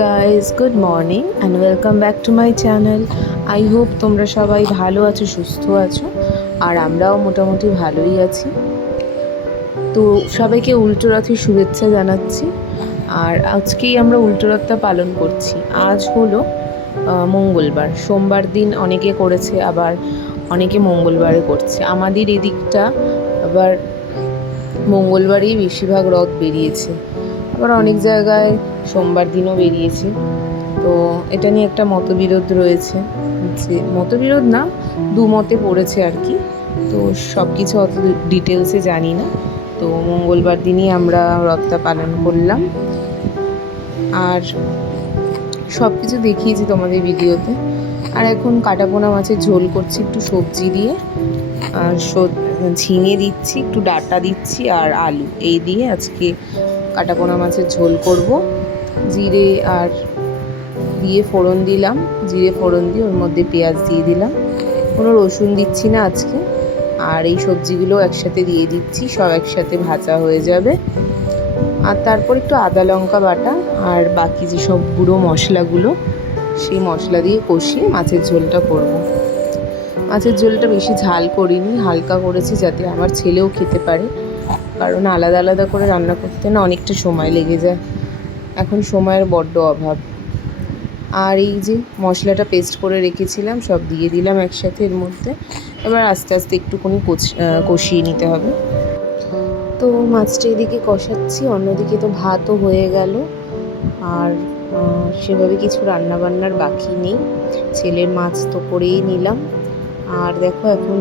Guys, good morning and welcome back to my channel. I hope তোমরা সবাই ভালো আছো, সুস্থ আছো, আর আমরাও মোটামুটি ভালোই আছি। তো সবাইকে উল্টো রথের শুভেচ্ছা জানাচ্ছি। আর আজকেই আমরা উল্টো রথটা পালন করছি। আজ হলো মঙ্গলবার। সোমবার দিন অনেকে করেছে, আবার অনেকে মঙ্গলবারে করছে। আমাদের এদিকটা আবার মঙ্গলবারেই বেশিরভাগ রথ বেরিয়েছে, আবার অনেক জায়গায় সোমবার দিনও বেরিয়েছে। তো এটা নিয়ে একটা মতবিরোধ রয়েছে, যে মতবিরোধ না, দুমতে পড়েছে আর কি। তো সব কিছু অত ডিটেলসে জানি না। তো মঙ্গলবার দিনই আমরা রথটা পালন করলাম, আর সব কিছু দেখিয়েছি তোমাদের ভিডিওতে। আর এখন কাটাপোনা মাছের ঝোল করছি একটু সবজি দিয়ে, আর ঝিঙে দিচ্ছি, একটু ডাঁটা দিচ্ছি, আর আলু, এই দিয়ে আজকে কাটাপোনা মাছের ঝোল করব। জিরে আর দিয়ে ফোড়ন দিলাম, জিরে ফোড়ন দিয়ে ওর মধ্যে পেঁয়াজ দিয়ে দিলাম, কোনো রসুন দিচ্ছি না আজকে। আর এই সবজিগুলো একসাথে দিয়ে দিচ্ছি, সব একসাথে ভাজা হয়ে যাবে। আর তারপর একটু আদা লঙ্কা বাটা আর বাকি যেসব গুঁড়ো মশলাগুলো, সেই মশলা দিয়ে কষিয়ে মাছের ঝোলটা করব। মাছের ঝোলটা বেশি ঝাল করিনি, হালকা করেছি যাতে আমার ছেলেও খেতে পারে, কারণ আলাদা আলাদা করে রান্না করতে না অনেকটা সময় লেগে যায়, এখন সময়ের বড্ড অভাব। আর এই যে মশলাটা পেস্ট করে রেখেছিলাম সব দিয়ে দিলাম একসাথে এর মধ্যে। এবার আস্তে আস্তে একটুখানি কষিয়ে নিতে হবে। তো মাছটা এদিকে কষাচ্ছি, অন্যদিকে তো ভাতও হয়ে গেল, আর সেভাবে কিছু রান্নাবান্নার বাকি নেই। ছেলের মাছ তো করেই নিলাম। আর দেখো এখন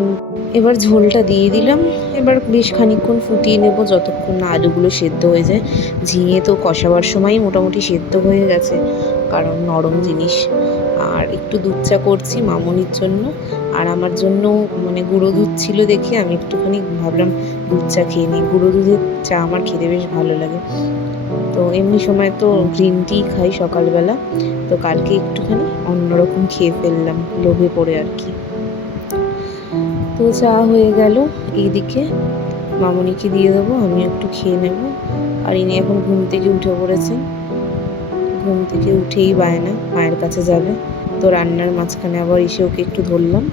এবার ঝোলটা দিয়ে দিলাম। এবার বেশ খানিকক্ষণ ফুটিয়ে নেব, যতক্ষণ না আলুগুলো সেদ্ধ হয়ে যায়। ঝিঙে তো কষাবার সময়ই মোটামুটি সেদ্ধ হয়ে গেছে, কারণ নরম জিনিস। আর একটু দুধ চা করছি মামনির জন্য, আর আমার জন্য মানে গুঁড়ো দুধ ছিল দেখে আমি একটুখানি ভাবলাম দুধ চা খেয়ে নিই। গুঁড়ো দুধের চা আমার খেতে বেশ ভালো লাগে। তো এমনি সময় তো গ্রিন টি খাই সকালবেলা, তো কালকে একটুখানি অন্যরকম খেয়ে ফেললাম লোভে পড়ে আর কি। তো চা হয়ে গেল, এইদিকে মামনিকে দিয়ে দেবো, আমি একটু খেয়ে নেব। আর ইনি এখন ঘুম থেকে উঠে পড়েছেন, ঘুম থেকে উঠেই বায়না মায়ের কাছে যাবে। তো রান্নার মাঝখানে আবার এসে ওকে একটু ধরলাম।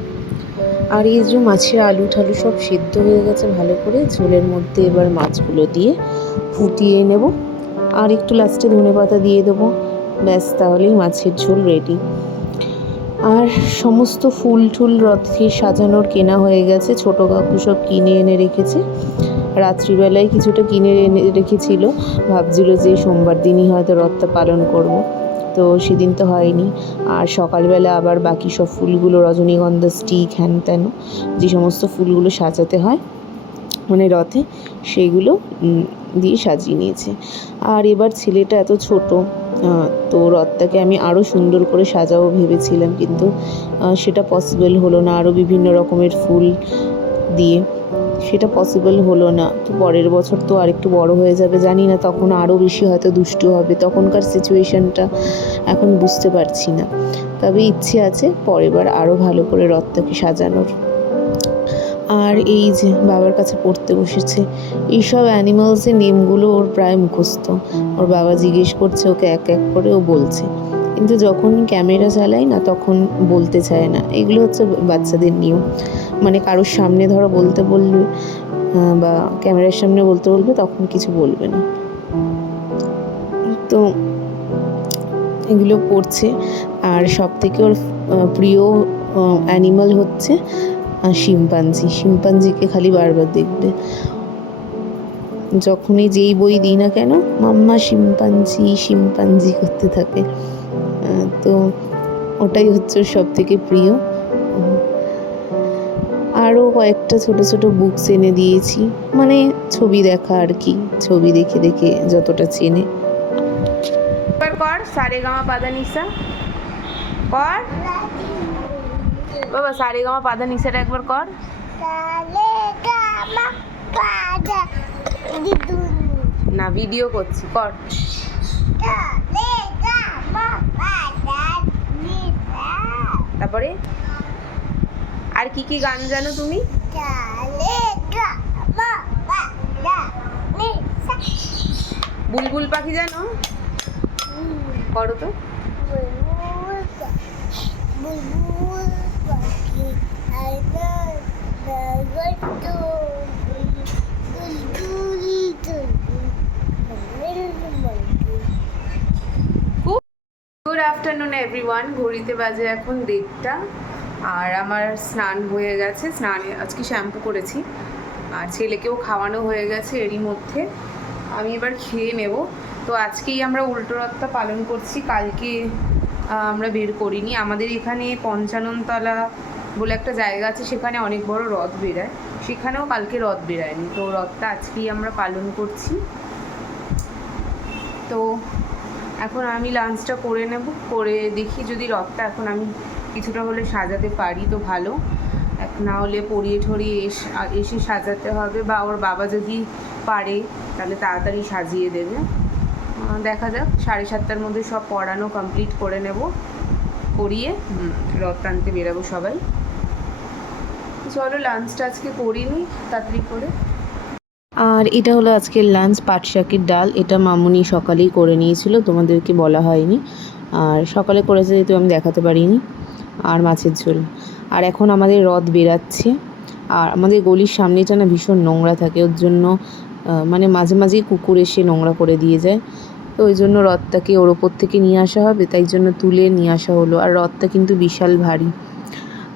আর এই যে মাছের আলু ঠালু সব সিদ্ধ হয়ে গেছে ভালো করে, ঝোলের মধ্যে এবার মাছগুলো দিয়ে ফুটিয়ে নেব, আর একটু লাস্টে ধনেপাতা দিয়ে দেবো, ব্যাস তাহলেই মাছের ঝোল রেডি। আর সমস্ত ফুল টুল রথে সাজানোর কেনা হয়ে গেছে, ছোটো কাকু সব কিনে এনে রেখেছে। রাত্রিবেলায় কিছুটা কিনে এনে রেখেছিল, ভাবছিল যে সোমবার দিনই হয়তো রথটা পালন করব, তো সেদিন তো হয়নি। আর সকালবেলা আবার বাকি সব ফুলগুলো, রজনীগন্ধা স্টিক হ্যান ত্যান, যে সমস্ত ফুলগুলো সাজাতে হয় মানে রথে, সেইগুলো দিয়ে সাজিয়ে নিয়েছে। আর এবার ছেলেটা এত ছোট, তো রথটাকে আমি আরও সুন্দর করে সাজাবো ভেবেছিলাম, কিন্তু সেটা পসিবল হলো না, আরও বিভিন্ন রকমের ফুল দিয়ে সেটা পসিবল হলো না। তো পরের বছর তো আর একটু বড় হয়ে যাবে, জানি না তখন আরও বেশি হয়তো দুষ্টু হবে, তখনকার সিচুয়েশানটা এখন বুঝতে পারছি না। তবে ইচ্ছে আছে পরেরবার আরও ভালো করে রথটাকে সাজানোর। আর এই যে বাবার কাছে পড়তে বসেছে, এইসব অ্যানিমালসের নেমগুলো ওর প্রায় মুখস্থ। ওর বাবা জিজ্ঞেস করছে ওকে এক এক করে, ও বলছে, কিন্তু যখন ক্যামেরা চালাই না তখন বলতে চায় না। এগুলো হচ্ছে বাচ্চাদের নিয়ম, মানে কারোর সামনে ধরো বলতে বলবে বা ক্যামেরার সামনে বলতে বলবে, তখন কিছু বলবে না। তো এগুলো পড়ছে। আর সব থেকে ওর প্রিয় অ্যানিমাল হচ্ছে শিম্পাঞ্জি। শিম্পাঞ্জিকে খালি বারবার দেখবে, যখনই যেই বই দিই না কেন মাম্মা শিম্পাঞ্জি শিম্পাঞ্জি করতে থাকে। তো ওটাই হচ্ছে সব থেকে প্রিয়। আরও কয়েকটা ছোট ছোট বুকস এনে দিয়েছি, মানে ছবি দেখা আর কি, ছবি দেখে দেখে যতটা চেনে। এবার কর সারেগামা পাদানিসা, কর বাবা, সারেগামা পাদানিসাটা একবার কর। না ভিডিও করছি, কর। তারপরে আর কি কি গান জানো তুমি? বুলবুল পাখি জানো? করো তো। Good afternoon everyone. ঘড়িতে বাজে এখন 1:30 আর আমার স্নান হয়ে গেছে। স্নানে আজকে শ্যাম্পু করেছি আর ছেলেকেও খাওয়ানো হয়ে গেছে এরই মধ্যে। আমি এবার খেয়ে নেব। তো আজকেই আমরা উল্টো রথটা পালন করছি, কালকে আমরা বের করিনি। আমাদের এখানে পঞ্চাননতলা বলে একটা জায়গা আছে, সেখানে অনেক বড় রথ বেরায়, সেখানেও কালকে রথ বেরায়নি। তো রথটা আজকেই আমরা পালন করছি। তো এখন আমি লাঞ্চটা করে নেব, করে দেখি যদি রথটা এখন আমি কিছুটা হলে সাজাতে পারি তো ভালো, না হলে পরিয়ে ঠরিয়ে এসে সাজাতে হবে, বা ওর বাবা যদি পারে তাহলে তাড়াতাড়ি সাজিয়ে দেবে। দেখা যাক, 7:30টার মধ্যে সব পড়ানো কমপ্লিট করে নেব, করিয়ে রথ টানতে বেরাবো সবাই। চলো লাঞ্চটা আজকে করিনি তাড়াতাড়ি করে। আর এটা হলো আজকের লাঞ্চ, পাট শাকের ডাল। এটা মামুনি সকালেই করে নিয়েছিল, তোমাদেরকে বলা হয়নি, আর সকালে করেছে যেহেতু আমি দেখাতে পারিনি। আর মাছের ঝোল। আর এখন আমাদের রথ বেরাচ্ছে। আর আমাদের গলির সামনেটা না ভীষণ নোংরা থাকে, ওর জন্য মানে মাঝে মাঝেই কুকুর এসে নোংরা করে দিয়ে যায়। তো ওই জন্য রথটাকে ওর ওপর থেকে নিয়ে আসা হবে, তাই জন্য তুলে নিয়ে আসা হলো। আর রথটা কিন্তু বিশাল ভারী,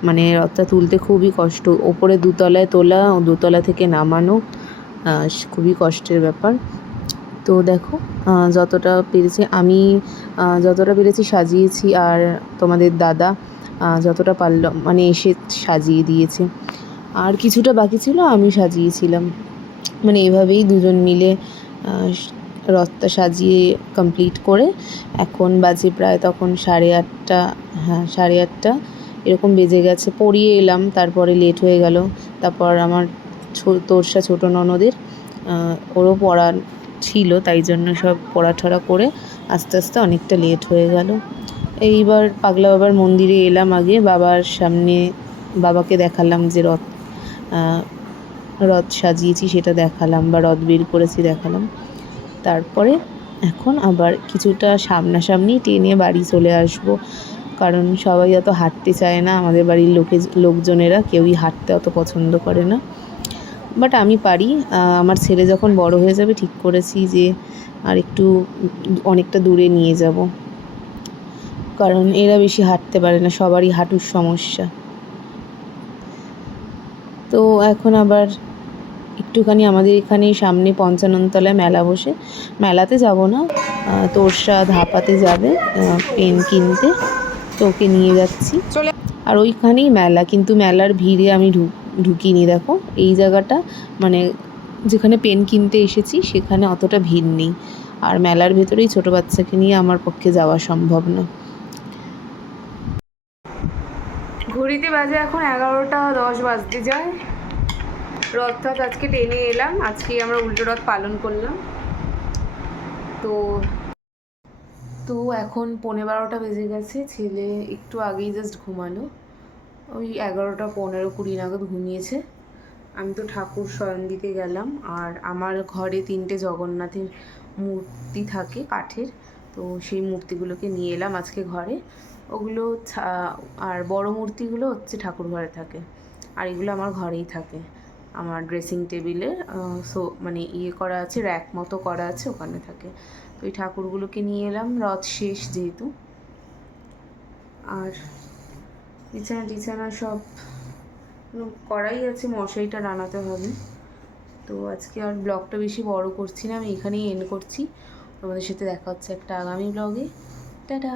মানে রথটা তুলতে খুবই কষ্ট। ওপরে দোতলায় তোলা, দোতলা থেকে নামানো খুবই কষ্টের ব্যাপার। তো দেখো যতটা পেরেছি আমি, যতটা পেরেছি সাজিয়েছি, আর তোমাদের দাদা যতটা পারল মানে এসে সাজিয়ে দিয়েছে। আর কিছুটা বাকি ছিল, আমি সাজিয়েছিলাম। মানে এভাবেই দুজন মিলে রথটা সাজিয়ে কমপ্লিট করে এখন বাজে প্রায় তখন 8:30। হ্যাঁ, 8:30 এরকম বেজে গেছে। পরিয়ে এলাম, তারপরে লেট হয়ে গেল। তারপর আমার তোরসা ছোটো ননদের ওরও পড়া ছিল, তাই জন্য সব পড়া ঠড়া করে আস্তে আস্তে অনেকটা লেট হয়ে গেল। এইবার পাগলা বাবার মন্দিরে এলাম আগে, বাবার সামনে বাবাকে দেখালাম যে রথ সাজিয়েছি সেটা দেখালাম, বা রথ বের করেছি দেখালাম। তারপরে এখন আবার কিছুটা সামনাসামনি টেনে বাড়ি চলে আসবো, কারণ সবাই অত হাঁটতে চায় না। আমাদের বাড়ির লোকজনেরা কেউই হাঁটতে অত পছন্দ করে না, বাট আমি পারি। আমার ছেলে যখন বড় হয়ে যাবে ঠিক করেছি যে আর একটু অনেকটা দূরে নিয়ে যাব, কারণ এরা বেশি হাঁটতে পারে না, সবারই হাঁটুর সমস্যা। তো এখন আবার একটুখানি আমাদের এখানে সামনে পঞ্চাননতলায় মেলা বসে, মেলাতে যাব না, তোরসা ধাপাতে যাবে পেন কিনতে, তো ওকে নিয়ে যাচ্ছি। আর ওইখানেই মেলা, কিন্তু মেলার ভিড়ে আমি ঢুকিনি। দেখো এই জায়গাটা মানে যেখানে পেন কিনতে এসেছি সেখানে অতটা ভিড় নেই, আর মেলার ভেতরেই ছোটো বাচ্চাকে নিয়ে আমার পক্ষে যাওয়া সম্ভব না। ঘড়িতে বাজে এখন 11:10 বাজতে যায়। রথটা আজকে টেনে এলাম, আজকেই আমরা উল্টো রথ পালন করলাম। তো এখন 11:15 বেজে গেছে। ছেলে একটু আগেই জাস্ট ঘুমালো, ওই 11:15-20 নাগাদ ঘুমিয়েছে। আমি তো ঠাকুর শয়ন দিতে গেলাম। আর আমার ঘরে 3টে জগন্নাথের মূর্তি থাকে কাঠের, তো সেই মূর্তিগুলোকে নিয়ে এলাম আজকে ঘরে। ওগুলো আর বড় মূর্তিগুলো হচ্ছে ঠাকুর ঘরে থাকে, আর এগুলো আমার ঘরেই থাকে। আমার ড্রেসিং টেবিলে মানে করা আছে, র্যাক মতো করা আছে, ওখানে থাকে। তো এই ঠাকুরগুলোকে নিয়ে এলাম, রথ শেষ যেহেতু। আর বিছানা সব করাই আছে, মশারিটা টানাতে হবে। তো আজকে আর ব্লগটা বেশি বড় করছি না, আমি এখানেই এন্ড করছি। তোমাদের সাথে দেখা হচ্ছে একটা আগামী ব্লগে। টাটা।